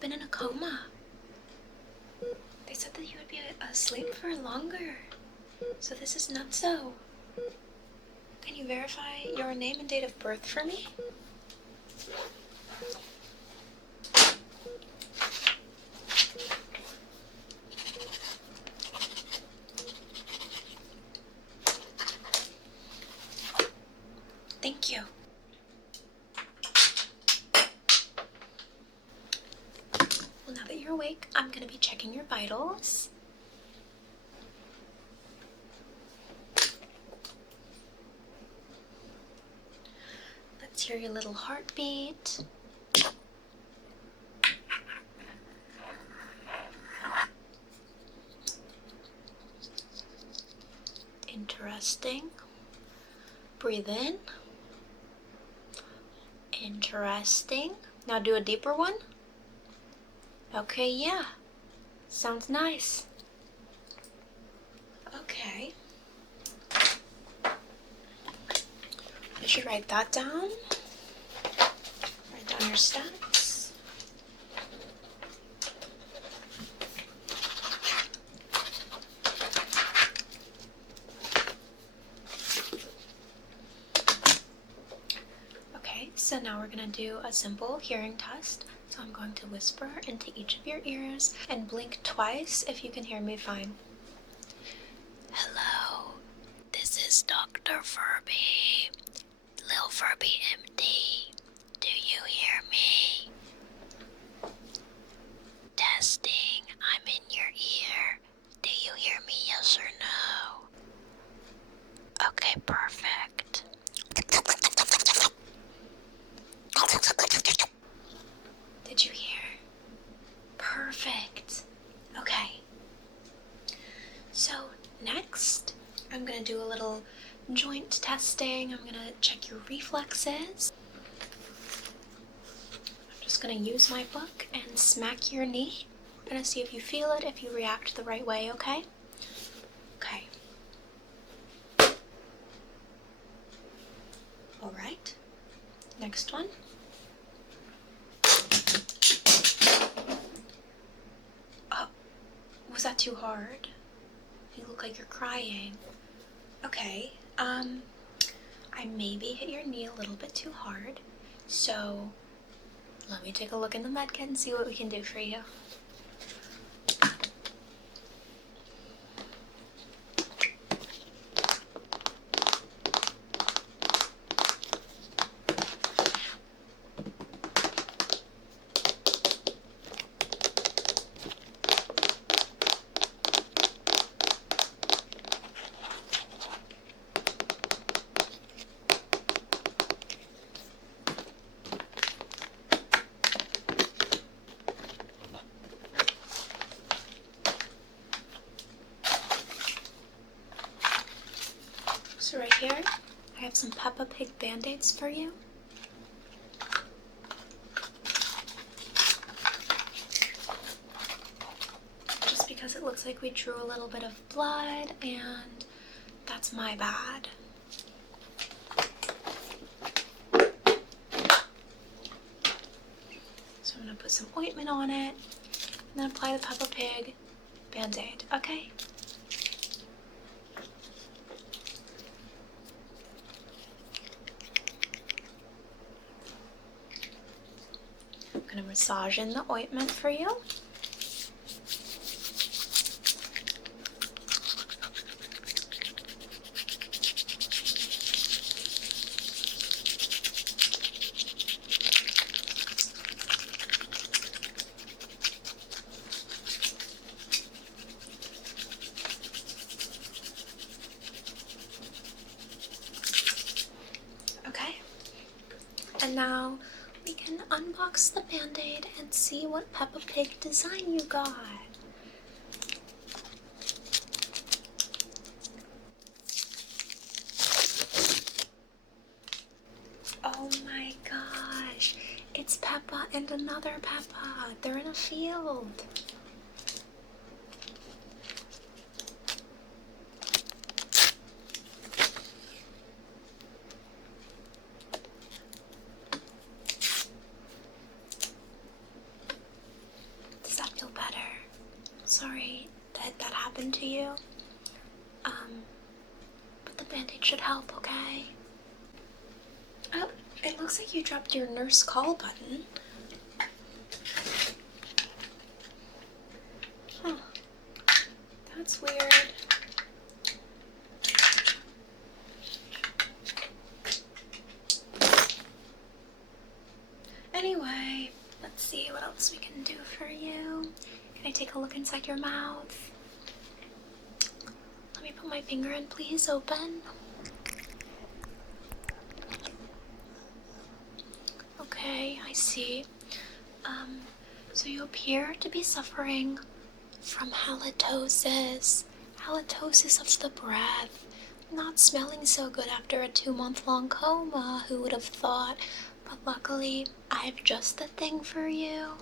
been in a coma. They said that you would be asleep for longer. So this is nutso. Can you verify your name and date of birth for me? Thank you. Well, now that you're awake, I'm going to be checking your vitals. Let's hear your little heartbeat. Interesting. Breathe in. Interesting. Now do a deeper one. Okay, yeah. Sounds nice. Okay. I should write that down. Write down your stats. Okay, so now we're going to do a simple hearing test. So I'm going to whisper into each of your ears and blink twice if you can hear me fine. Hello, this is Dr. Verrby. Lil Verrby MD. Do you hear me? Testing, I'm in your ear. Do you hear me, yes or no? Okay, perfect. Did you hear? Perfect. Okay. So next, I'm gonna do a little joint testing. I'm gonna check your reflexes. I'm just gonna use my book and smack your knee. We're gonna see if you feel it, if you react the right way, okay? Okay. All right. Next one. Was that too hard? You look like you're crying. Okay, I maybe hit your knee a little bit too hard, so let me take a look in the med kit and see what we can do for you. So right here, I have some Peppa Pig Band-Aids for you. Just because it looks like we drew a little bit of blood, and that's my bad. So I'm gonna put some ointment on it, and then apply the Peppa Pig Band-Aid, okay? I'm gonna massage in the ointment for you. And now we can unbox the Band-Aid and see what Peppa Pig design you got. Oh my gosh, it's Peppa and another Peppa. They're in a field. sorry that that happened to you. But the band-aid should help, okay? Oh, it looks like you dropped your nurse call button. Huh. That's weird. Anyway, let's see what else we can do for you. Can I take a look inside your mouth? Let me put my finger in, please. Open. Okay, I see. So you appear to be suffering from halitosis. Halitosis of the breath. Not smelling so good after a 2-month-long coma. Who would have thought? But luckily, I have just the thing for you.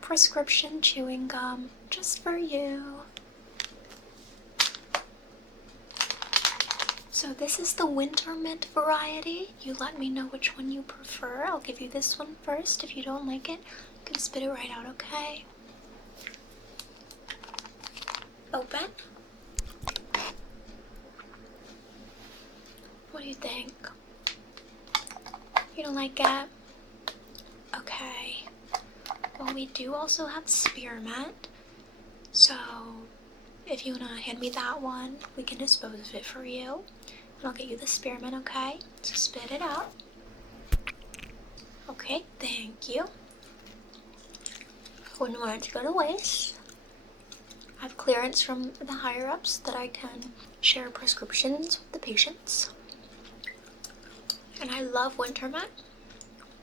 Prescription chewing gum, just for you. So this is the winter mint variety. You let me know which one you prefer. I'll give you this one first. If you don't like it, you can spit it right out, okay? Open. What do you think? You don't like it? Okay. Well, we do also have spearmint. So if you want to hand me that one, we can dispose of it for you. And I'll get you the spearmint, okay? So spit it out. Okay, thank you. Wouldn't want it to go to waste. I have clearance from the higher-ups that I can share prescriptions with the patients. And I love winter mint,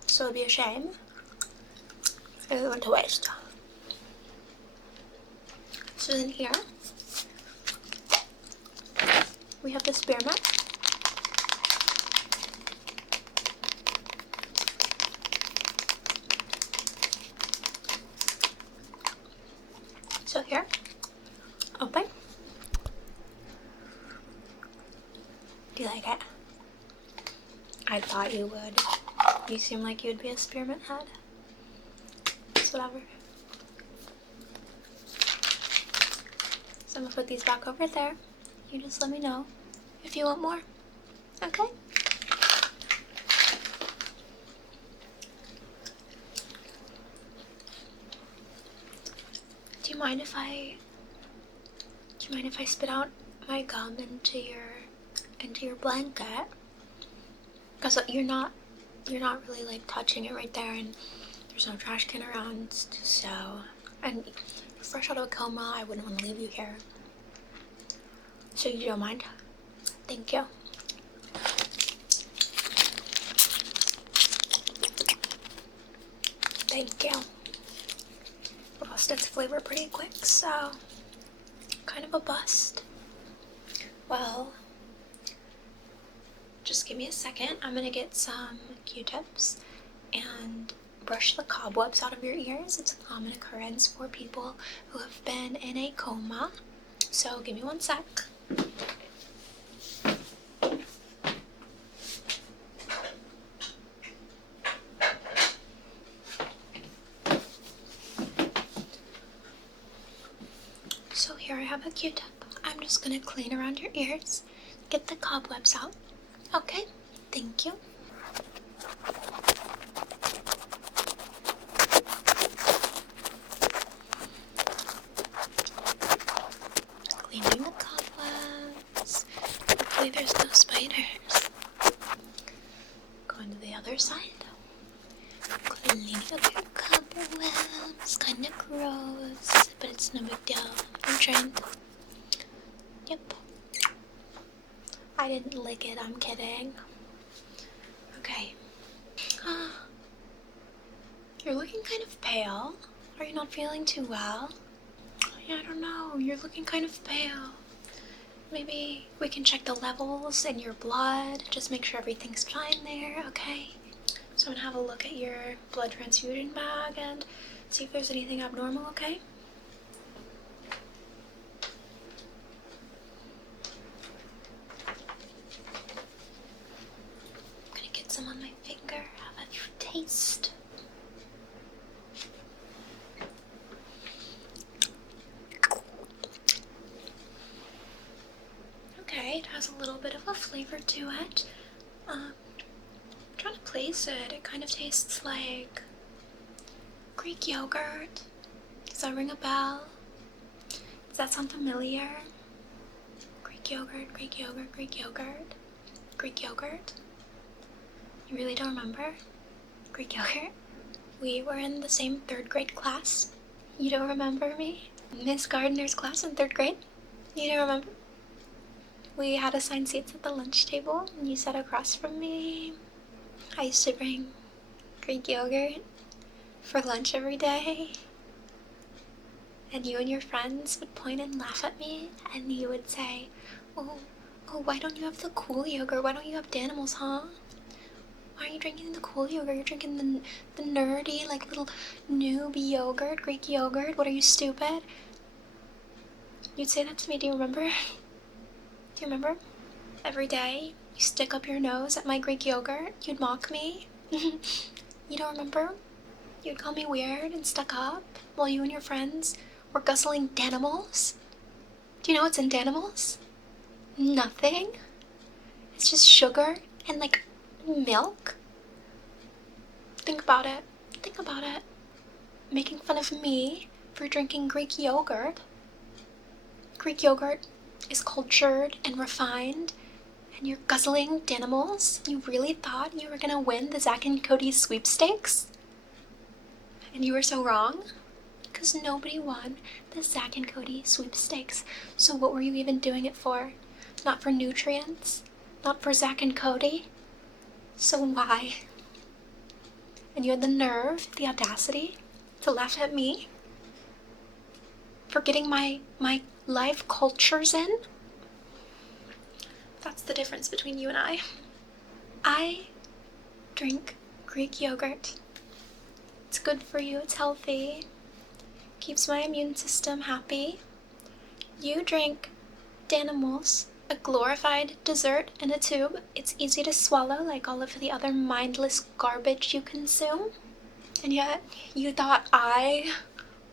so it'd be a shame if it went to waste. So then here, we have the spearmint. So here, open. Do you like it? I thought you would. You seem like you'd be a spearmint head. It's whatever. So I'm gonna put these back over there. You just let me know if you want more. Okay? Do you mind if I spit out my gum into your blanket? Because you're not really like touching it right there, and there's no trash can around, so, and you're fresh out of a coma, I wouldn't want to leave you here. So you don't mind? Thank you. Thank you. Lost its flavor pretty quick, so kind of a bust. Well, just give me a second. I'm gonna get some Q-tips and brush the cobwebs out of your ears. It's a common occurrence for people who have been in a coma. So give me 1 sec. So here I have a Q-tip. I'm just gonna clean around your ears, get the cobwebs out. Okay, thank you. Cleaning the cobwebs. Hopefully there's no spiders. Going to the other side. Cleaning up your cobwebs. Kinda gross, but it's no big deal. I'm trained. Yep. I didn't lick it, I'm kidding. Okay. You're looking kind of pale. Are you not feeling too well? Yeah, I don't know. You're looking kind of pale. Maybe we can check the levels in your blood. Just make sure everything's fine there, okay? So I'm gonna have a look at your blood transfusion bag and see if there's anything abnormal, okay? has a little bit of a flavor to it. I'm trying to place it. It kind of tastes like Greek yogurt. Does that ring a bell? Does that sound familiar? Greek yogurt, Greek yogurt, Greek yogurt, Greek yogurt. You really don't remember? Greek yogurt? We were in the same 3rd grade class. You don't remember me? Miss Gardner's class in 3rd grade? You don't remember? We had assigned seats at the lunch table, and you sat across from me. I used to bring Greek yogurt for lunch every day. And you and your friends would point and laugh at me, and you would say, oh, why don't you have the cool yogurt? Why don't you have Danimals, huh? Why are you drinking the cool yogurt? You're drinking the nerdy, like, little noob yogurt, Greek yogurt. What, are you stupid? You'd say that to me. Do you remember? Do you remember? Every day, you stick up your nose at my Greek yogurt. You'd mock me. You don't remember? You'd call me weird and stuck up while you and your friends were guzzling Danimals. Do you know what's in Danimals? Nothing. It's just sugar and, like, milk. Think about it. Think about it. Making fun of me for drinking Greek yogurt. Greek yogurt is cultured and refined, and you're guzzling Danimals. You really thought you were gonna win the Zach and Cody sweepstakes? And you were so wrong, because nobody won the Zach and Cody sweepstakes. So what were you even doing it for? Not for nutrients? Not for Zach and Cody? So why? And you had the nerve, the audacity, to laugh at me for getting my life cultures in? That's the difference between you and I. I drink Greek yogurt. It's good for you, it's healthy, keeps my immune system happy. You drink Danimals, a glorified dessert in a tube. It's easy to swallow like all of the other mindless garbage you consume. And yet, you thought I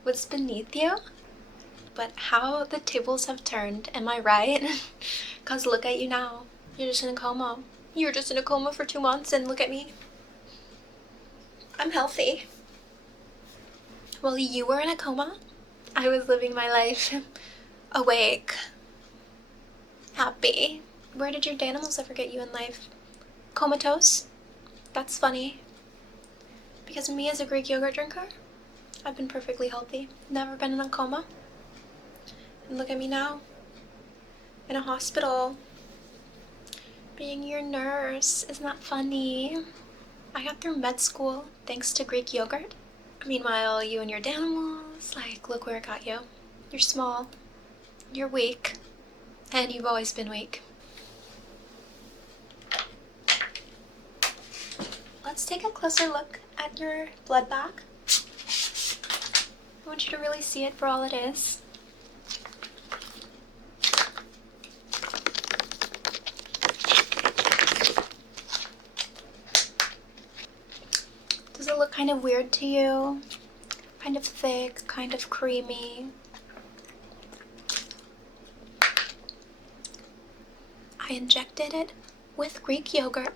was beneath you? But how the tables have turned, am I right? 'Cause look at you now. You're just in a coma. You were just in a coma for 2 months, and look at me. I'm healthy. While you were in a coma, I was living my life awake, happy. Where did your Danimals ever get you in life? Comatose? That's funny. Because me as a Greek yogurt drinker, I've been perfectly healthy. Never been in a coma. And look at me now, in a hospital, being your nurse. Isn't that funny? I got through med school thanks to Greek yogurt. Meanwhile, you and your Danimals, like, look where it got you. You're small, you're weak, and you've always been weak. Let's take a closer look at your blood bag. I want you to really see it for all it is. Does it look kind of weird to you? Kind of thick, kind of creamy. I injected it with Greek yogurt.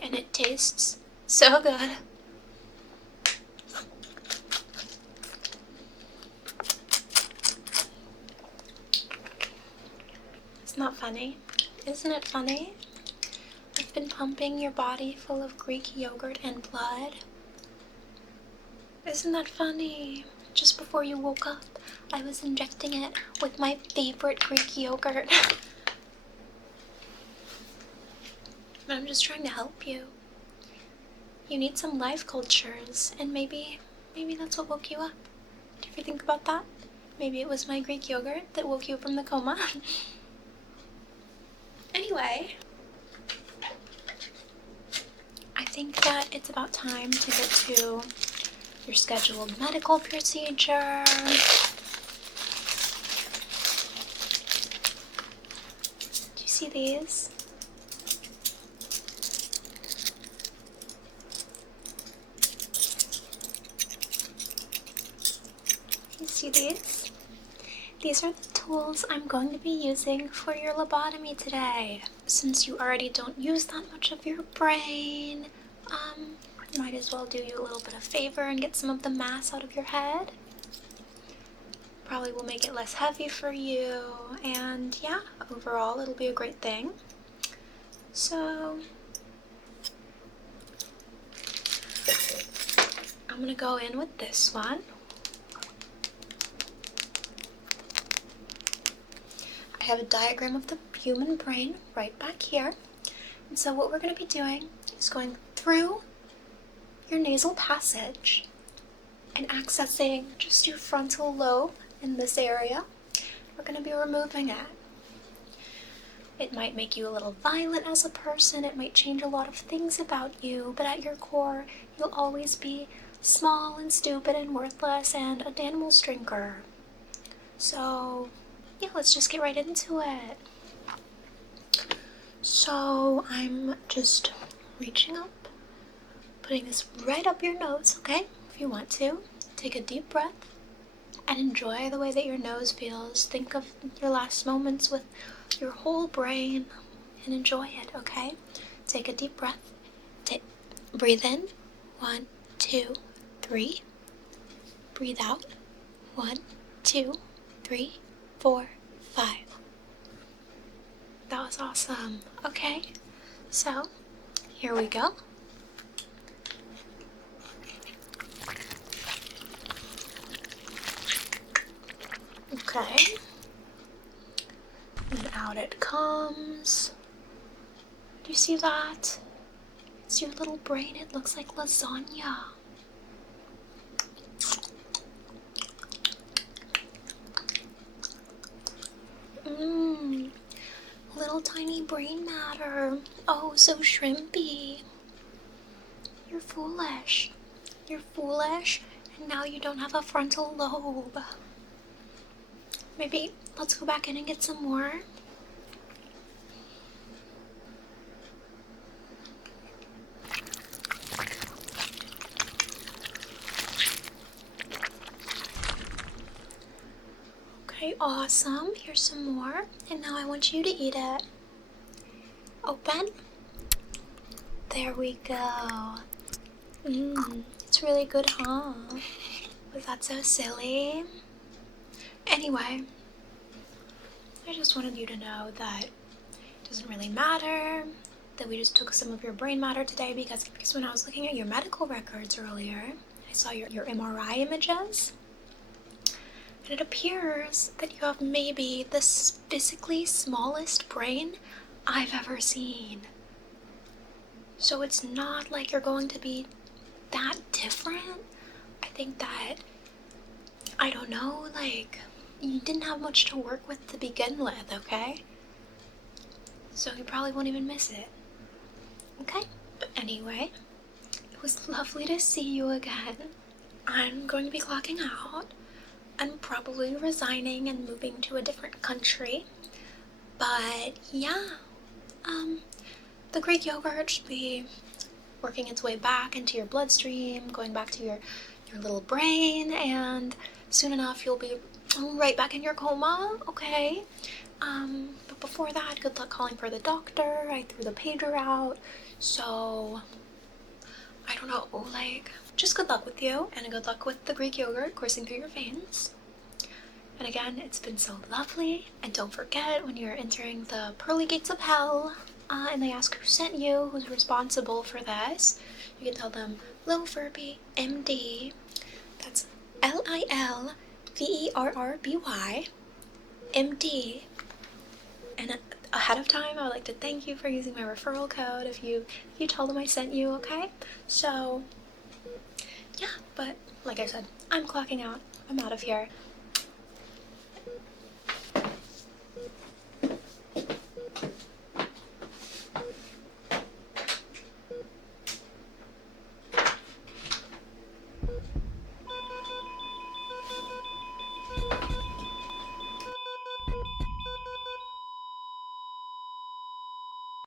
And it tastes so good. It's not funny. Isn't it funny? I've been pumping your body full of Greek yogurt and blood. Isn't that funny? Just before you woke up, I was injecting it with my favorite Greek yogurt. But I'm just trying to help you. You need some life cultures, and maybe that's what woke you up. Did you ever think about that? Maybe it was my Greek yogurt that woke you from the coma. Anyway, I think that it's about time to get to your scheduled medical procedure. Do you see these? You see these? These are the tools I'm going to be using for your lobotomy today. Since you already don't use that much of your brain, might as well do you a little bit of favor and get some of the mass out of your head. Probably will make it less heavy for you, and yeah, overall it'll be a great thing. So I'm gonna go in with this one. I have a diagram of the human brain right back here. And so what we're gonna be doing is going through your nasal passage and accessing just your frontal lobe in this area. We're going to be removing it. It might make you a little violent as a person, it might change a lot of things about you, but at your core, you'll always be small and stupid and worthless and a animal drinker. So, yeah, let's just get right into it. So, I'm just reaching up, putting this right up your nose, okay? If you want to, take a deep breath and enjoy the way that your nose feels. Think of your last moments with your whole brain and enjoy it, okay? Take a deep breath. Breathe in. 1, 2, 3. Breathe out. 1, 2, 3, 4, 5. That was awesome. Okay, so here we go. Okay, and out it comes. Do you see that? It's your little brain. It looks like lasagna. Little tiny brain matter. Oh, so shrimpy. You're foolish. You're foolish, and now you don't have a frontal lobe. Maybe let's go back in and get some more. Okay, awesome. Here's some more. And now I want you to eat it. Open. There we go. It's really good, huh? Was that so silly? Anyway, I just wanted you to know that it doesn't really matter that we just took some of your brain matter today because when I was looking at your medical records earlier, I saw your MRI images, and it appears that you have maybe the physically smallest brain I've ever seen. So it's not like you're going to be that different. I think that, I don't know, like, you didn't have much to work with to begin with, okay? So you probably won't even miss it. Okay? But anyway, it was lovely to see you again. I'm going to be clocking out. I'm probably resigning and moving to a different country. But yeah, the Greek yogurt should be working its way back into your bloodstream, going back to your little brain, and soon enough you'll be right back in your coma, okay? But before that, good luck calling for the doctor. I threw the pager out, so I don't know, like, just good luck with you, and good luck with the Greek yogurt coursing through your veins. And again, it's been so lovely, and don't forget, when you're entering the pearly gates of hell, and they ask who sent you, who's responsible for this, you can tell them, Lil Verrby, MD, that's LILVERRBY, MD, and ahead of time, I would like to thank you for using my referral code if you tell them I sent you, okay? So, yeah, but like I said, I'm clocking out. I'm out of here.